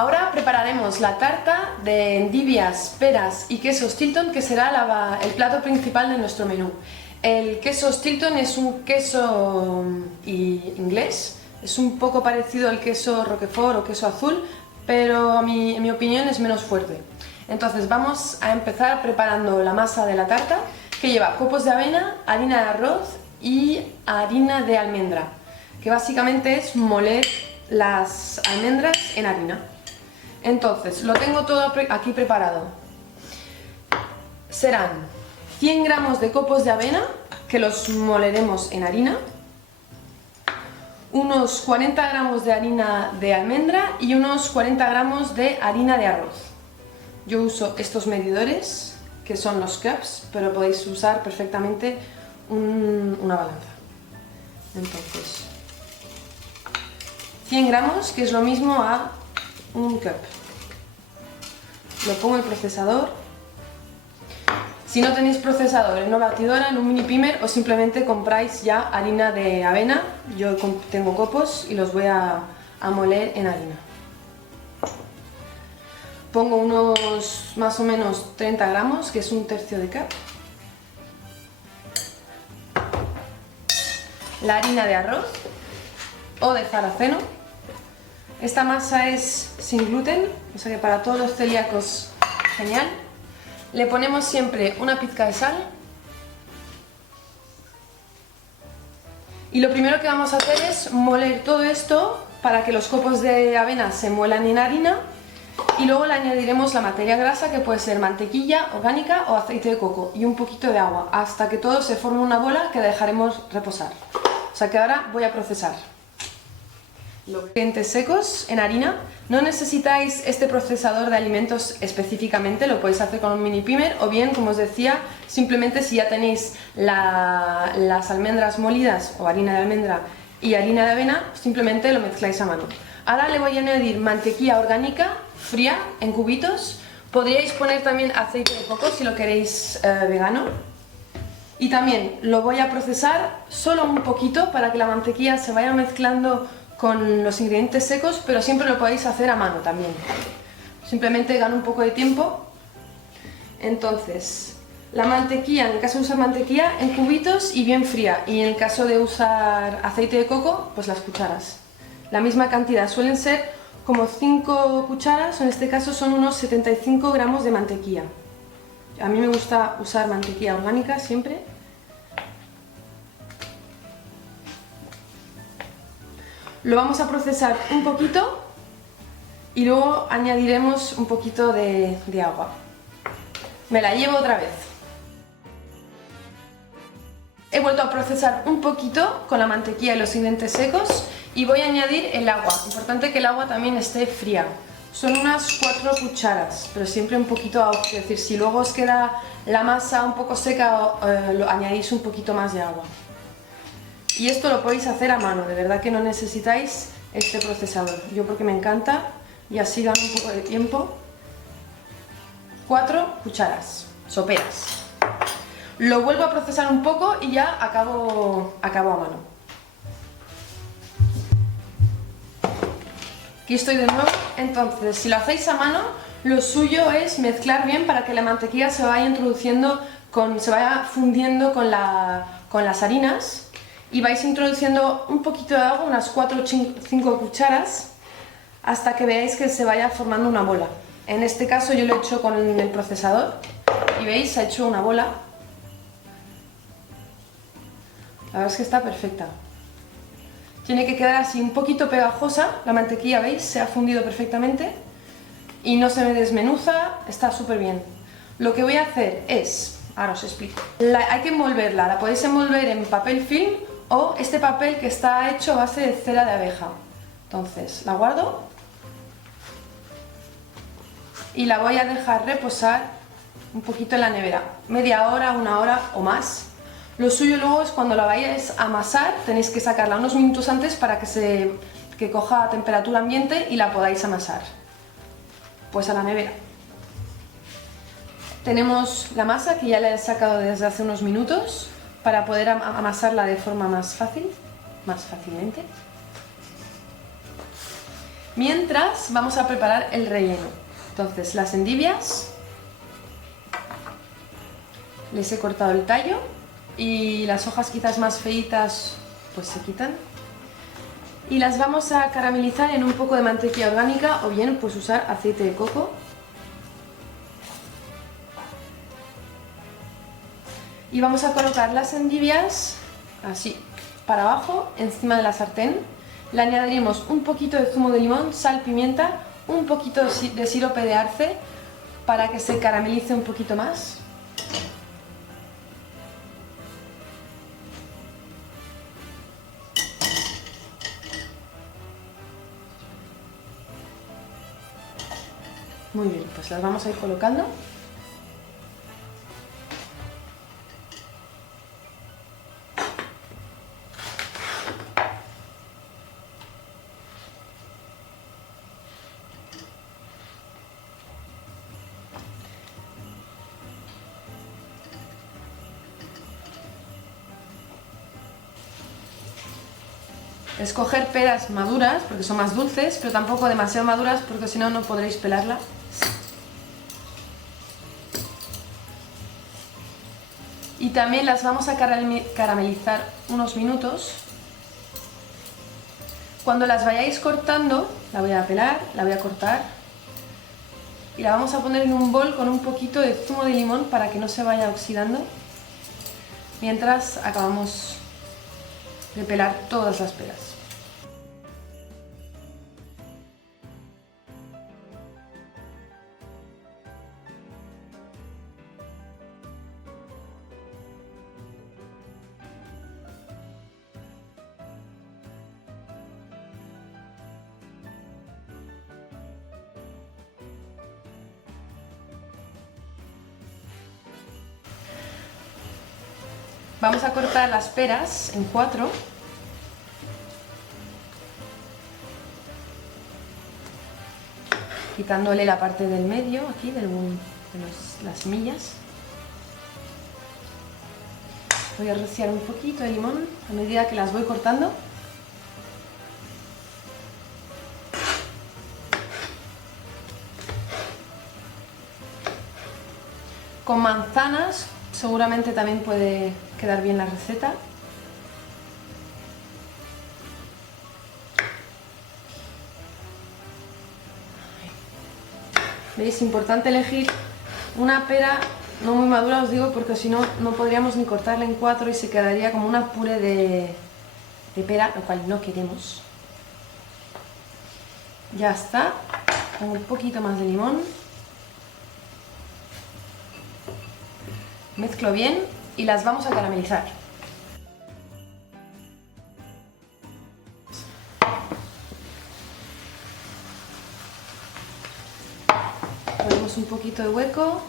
Ahora prepararemos la tarta de endivias, peras y queso Stilton, que será el plato principal de nuestro menú. El queso Stilton es un queso inglés, es un poco parecido al queso Roquefort o queso azul, pero en mi opinión es menos fuerte. Entonces vamos a empezar preparando la masa de la tarta, que lleva copos de avena, harina de arroz y harina de almendra, que básicamente es moler las almendras en harina. Entonces, lo tengo todo aquí preparado. Serán 100 gramos de copos de avena, que los moleremos en harina, unos 40 gramos de harina de almendra y unos 40 gramos de harina de arroz. Yo uso estos medidores, que son los cups, pero podéis usar perfectamente una balanza. Entonces, 100 gramos, que es lo mismo a un cup. Lo pongo en el procesador. Si no tenéis procesador, en una batidora, en un mini pimer, o simplemente compráis ya harina de avena. Yo tengo copos y los voy a moler en harina. Pongo unos más o menos 30 gramos, que es un tercio de cup. La harina de arroz o de sarraceno. Esta masa es sin gluten, o sea que para todos los celíacos genial. Le ponemos siempre una pizca de sal. Y lo primero que vamos a hacer es moler todo esto para que los copos de avena se muelan en harina. Y luego le añadiremos la materia grasa, que puede ser mantequilla orgánica o aceite de coco, y un poquito de agua, hasta que todo se forme una bola que dejaremos reposar. O sea que ahora voy a procesar. Los ingredientes secos en harina. No necesitáis este procesador de alimentos específicamente, lo podéis hacer con un mini pimer, o bien, como os decía, simplemente si ya tenéis las almendras molidas o harina de almendra y harina de avena, simplemente lo mezcláis a mano. Ahora le voy a añadir mantequilla orgánica fría en cubitos. Podríais poner también aceite de coco si lo queréis vegano. Y también lo voy a procesar solo un poquito para que la mantequilla se vaya mezclando con los ingredientes secos, pero siempre lo podéis hacer a mano también. Simplemente gano un poco de tiempo. Entonces, la mantequilla, en el caso de usar mantequilla, en cubitos y bien fría. Y en el caso de usar aceite de coco, pues las cucharas. La misma cantidad, suelen ser como 5 cucharas, o en este caso son unos 75 gramos de mantequilla. A mí me gusta usar mantequilla orgánica siempre. Lo vamos a procesar un poquito y luego añadiremos un poquito de agua. Me la llevo otra vez. He vuelto a procesar un poquito con la mantequilla y los ingredientes secos y voy a añadir el agua. Importante que el agua también esté fría. Son unas 4 cucharas, pero siempre un poquito agua. Es decir, si luego os queda la masa un poco seca, lo añadís un poquito más de agua. Y esto lo podéis hacer a mano, de verdad que no necesitáis este procesador. Yo porque me encanta y así gano un poco de tiempo. 4 cucharas soperas. Lo vuelvo a procesar un poco y ya acabo a mano. Aquí estoy de nuevo. Entonces, si lo hacéis a mano, lo suyo es mezclar bien para que la mantequilla se vaya introduciendo, se vaya fundiendo con las harinas. Y vais introduciendo un poquito de agua, unas 4 o 5 cucharas, hasta que veáis que se vaya formando una bola. En este caso yo lo he hecho con el procesador y veis, se ha hecho una bola. La verdad es que está perfecta. Tiene que quedar así un poquito pegajosa, la mantequilla, veis, se ha fundido perfectamente y no se me desmenuza, está súper bien. Lo que voy a hacer es, ahora os explico, hay que envolverla, la podéis envolver en papel film o este papel que está hecho a base de cera de abeja. Entonces la guardo y la voy a dejar reposar un poquito en la nevera, media hora, 1 hora o más. Lo suyo luego es cuando la vayáis a amasar, tenéis que sacarla unos minutos antes para que coja temperatura ambiente y la podáis amasar. Pues a la nevera. Tenemos la masa que ya la he sacado desde hace unos minutos para poder amasarla de forma más fácilmente. Mientras vamos a preparar el relleno. Entonces las endivias, les he cortado el tallo y las hojas quizás más feitas pues se quitan. Y las vamos a caramelizar en un poco de mantequilla orgánica o bien pues usar aceite de coco. Y vamos a colocar las endivias así para abajo encima de la sartén. Le añadiremos un poquito de zumo de limón, sal, pimienta, un poquito de sirope de arce para que se caramelice un poquito más. Muy bien, pues las vamos a ir colocando. Escoger peras maduras porque son más dulces, pero tampoco demasiado maduras porque si no, no podréis pelarla. Y también las vamos a caramelizar unos minutos. Cuando las vayáis cortando, la voy a pelar, la voy a cortar y la vamos a poner en un bol con un poquito de zumo de limón para que no se vaya oxidando mientras acabamos de pelar todas las peras. Vamos a cortar las peras en 4. Quitándole la parte del medio, aquí, de las semillas. Voy a rociar un poquito de limón a medida que las voy cortando. Con manzanas seguramente también puede quedar bien la receta. ¿Veis? Importante elegir una pera no muy madura, os digo, porque si no, no podríamos ni cortarla en 4 y se quedaría como una puré de pera, lo cual no queremos. Ya está, con un poquito más de limón. Mezclo bien y las vamos a caramelizar. Ponemos un poquito de hueco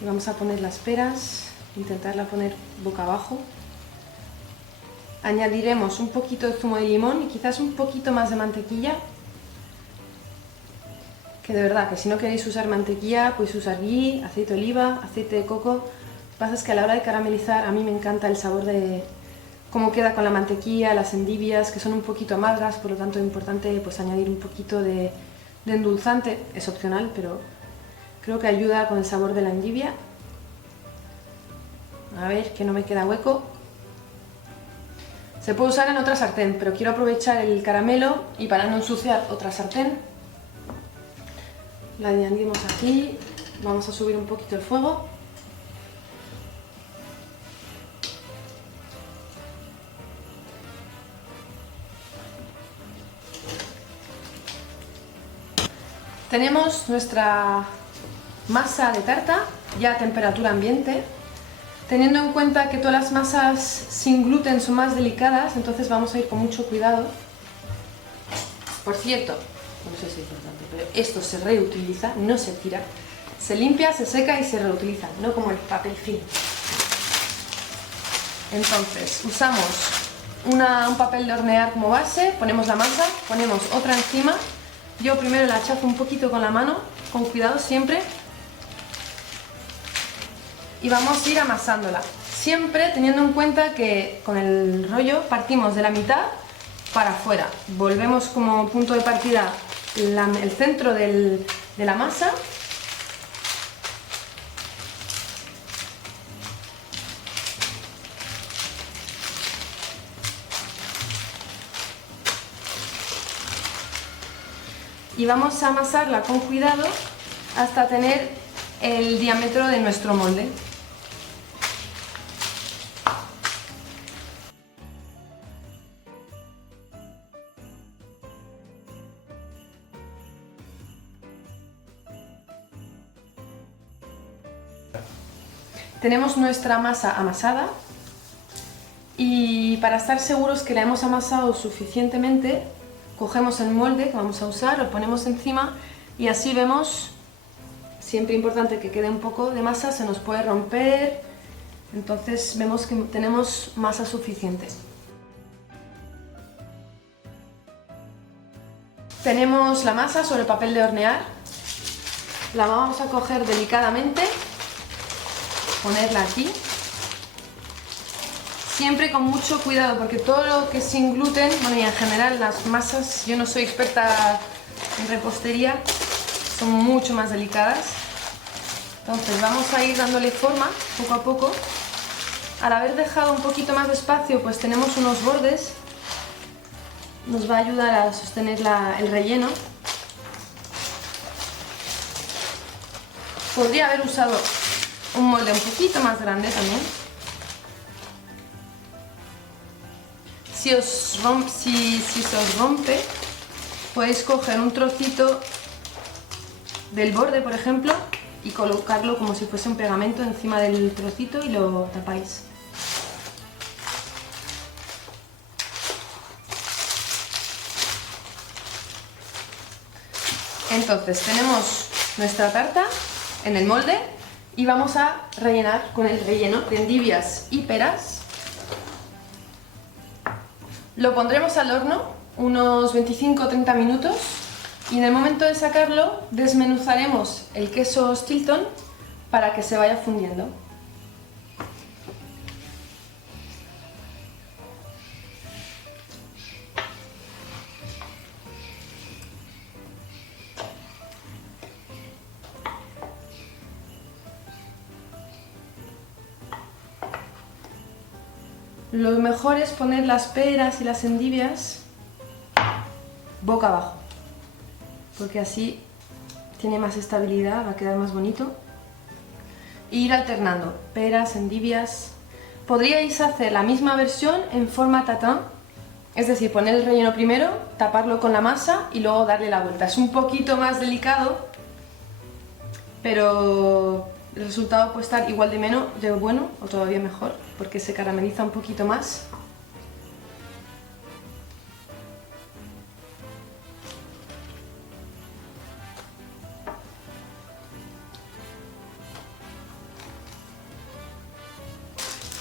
y vamos a poner las peras, intentarla poner boca abajo. Añadiremos un poquito de zumo de limón y quizás un poquito más de mantequilla. Que de verdad, que si no queréis usar mantequilla, podéis usar ghee, aceite de oliva, aceite de coco. Lo que pasa es que a la hora de caramelizar a mí me encanta el sabor de cómo queda con la mantequilla, las endivias, que son un poquito amargas, por lo tanto es importante pues añadir un poquito de endulzante, es opcional, pero creo que ayuda con el sabor de la endivia. A ver, que no me queda hueco. Se puede usar en otra sartén, pero quiero aprovechar el caramelo y para no ensuciar otra sartén, la añadimos aquí, vamos a subir un poquito el fuego. Tenemos nuestra masa de tarta ya a temperatura ambiente. Teniendo en cuenta que todas las masas sin gluten son más delicadas, entonces vamos a ir con mucho cuidado. Por cierto, no sé si es importante, pero esto se reutiliza, no se tira. Se limpia, se seca y se reutiliza, no como el papel film. Entonces, usamos un papel de hornear como base, ponemos la masa, ponemos otra encima. Yo primero la chafo un poquito con la mano, con cuidado siempre. Y vamos a ir amasándola. Siempre teniendo en cuenta que con el rollo partimos de la mitad para afuera. Volvemos como punto de partida el centro de la masa. Y vamos a amasarla con cuidado hasta tener el diámetro de nuestro molde. Tenemos nuestra masa amasada y para estar seguros que la hemos amasado suficientemente, cogemos el molde que vamos a usar, lo ponemos encima y así vemos, siempre importante que quede un poco de masa, se nos puede romper, entonces vemos que tenemos masa suficiente. Tenemos la masa sobre el papel de hornear, la vamos a coger delicadamente, ponerla aquí, siempre con mucho cuidado porque todo lo que es sin gluten, bueno, y en general las masas, yo no soy experta en repostería, son mucho más delicadas, entonces vamos a ir dándole forma poco a poco. Al haber dejado un poquito más de espacio, pues tenemos unos bordes, nos va a ayudar a sostener el relleno. Podría haber usado un molde un poquito más grande también. Si se os rompe, podéis coger un trocito del borde, por ejemplo, y colocarlo como si fuese un pegamento encima del trocito y lo tapáis. Entonces tenemos nuestra tarta en el molde y vamos a rellenar con el relleno de endivias y peras. Lo pondremos al horno unos 25 o 30 minutos y en el momento de sacarlo desmenuzaremos el queso Stilton para que se vaya fundiendo. Lo mejor es poner las peras y las endivias boca abajo, porque así tiene más estabilidad, va a quedar más bonito. E ir alternando peras, endivias. Podríais hacer la misma versión en forma tatin, es decir, poner el relleno primero, taparlo con la masa y luego darle la vuelta. Es un poquito más delicado, pero el resultado puede estar igual de bueno o todavía mejor, porque se carameliza un poquito más.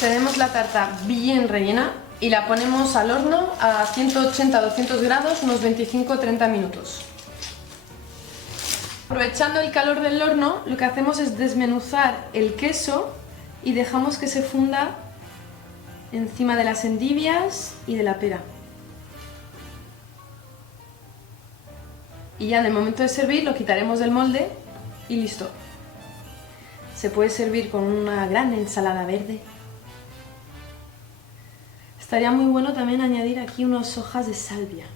Tenemos la tarta bien rellena y la ponemos al horno a 180-200 grados unos 25-30 minutos. Aprovechando el calor del horno, lo que hacemos es desmenuzar el queso y dejamos que se funda encima de las endivias y de la pera. Y ya en el momento de servir lo quitaremos del molde y listo. Se puede servir con una gran ensalada verde. Estaría muy bueno también añadir aquí unas hojas de salvia.